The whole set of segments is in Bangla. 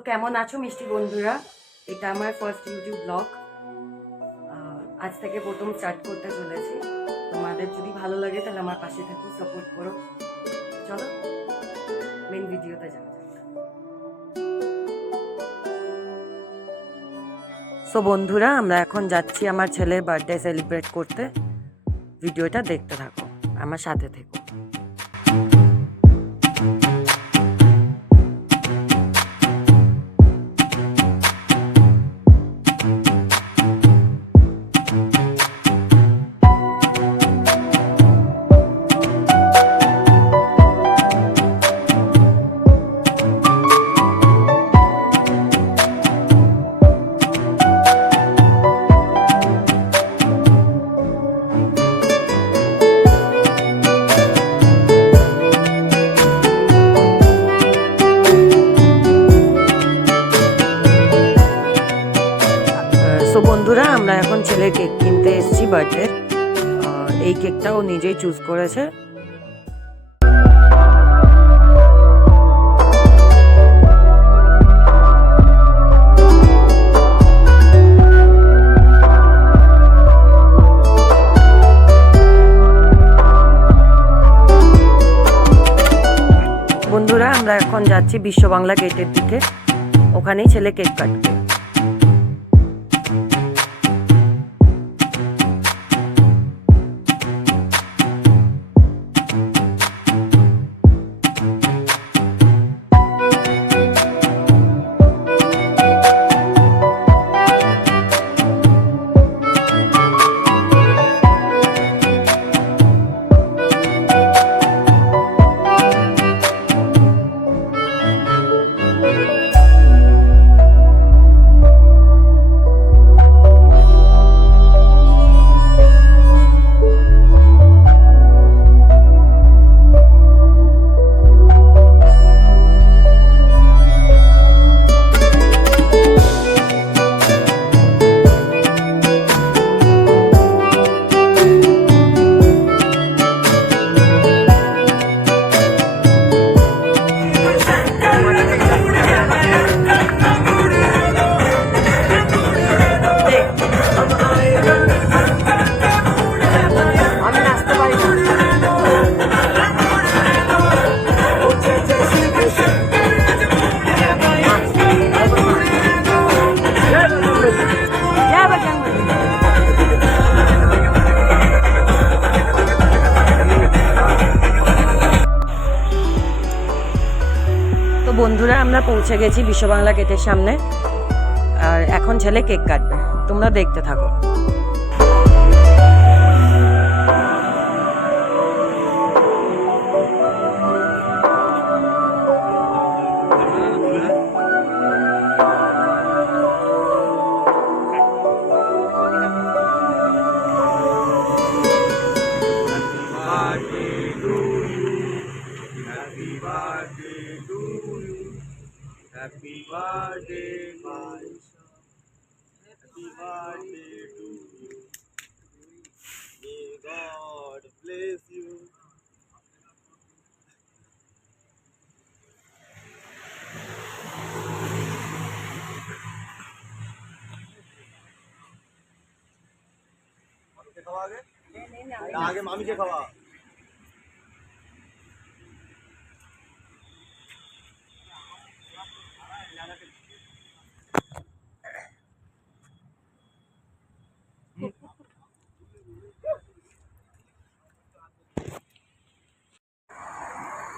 তো কেমন আছো, মিষ্টি বন্ধুরা? এটা আমার ফার্স্ট ইউটিউব ব্লগ আজ থেকে প্রথম স্টার্ট করতে চলেছি। তোমাদের যদি ভালো লাগে, তাহলে আমার পাশে থাকো সাপোর্ট করো। চলো মেন ভিডিওতে যাওয়া সো বন্ধুরা, আমরা এখন যাচ্ছি আমার ছেলের বার্থডে সেলিব্রেট করতে। ভিডিওটা দেখতে থাকো, আমার সাথে থেকো। বন্ধুরা, আমরা এখন ছেলের কেক কিনতে এসেছি বার্থডে এই কেকটা ও নিজেই চুজ করেছে। বন্ধুরা, আমরা এখন যাচ্ছি বিশ্ব বাংলা গেটের দিকে। ওখানেই ছেলে কেক কাটবে। বন্ধুরা, আমরা পৌঁছে গেছি বিশ্ব বাংলা গেটের সামনে আর এখন ছেলে কেক কাটবে তোমরা দেখতে থাকো. Happy. Happy birthday my happy birthday to you may God bless you आगे मामी के खवा।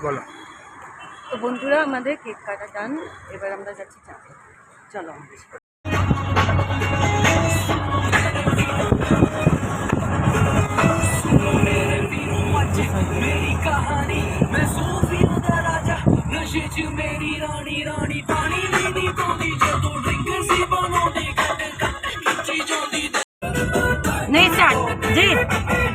বলো তো বন্ধুরা আমাদের কেক কাটা ডান এবার আমরা যাচ্ছি চা চলো আমাদের नहीं स्टार्ट जी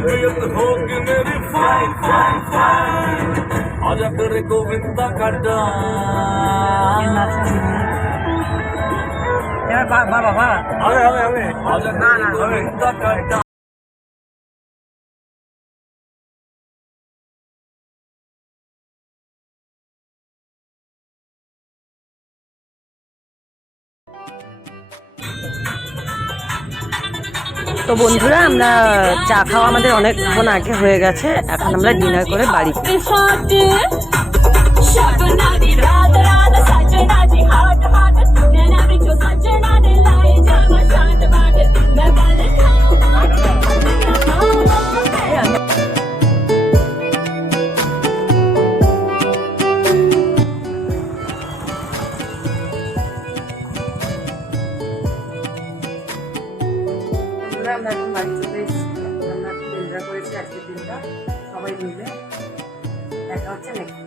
तबीयत होगी मेरी फाइन फाइन फाइन आजा करे गोविंदा का डांस बाबा बाबा हमें हमें हमें आजा करे गोविंदा का তো বন্ধুরা, আমরা চা খাওয়া আমাদের অনেকক্ষণ আগে হয়ে গেছে। এখন আমরা ডিনার করে বাড়ি সবাই মিলে দেখা হচ্ছে নাকি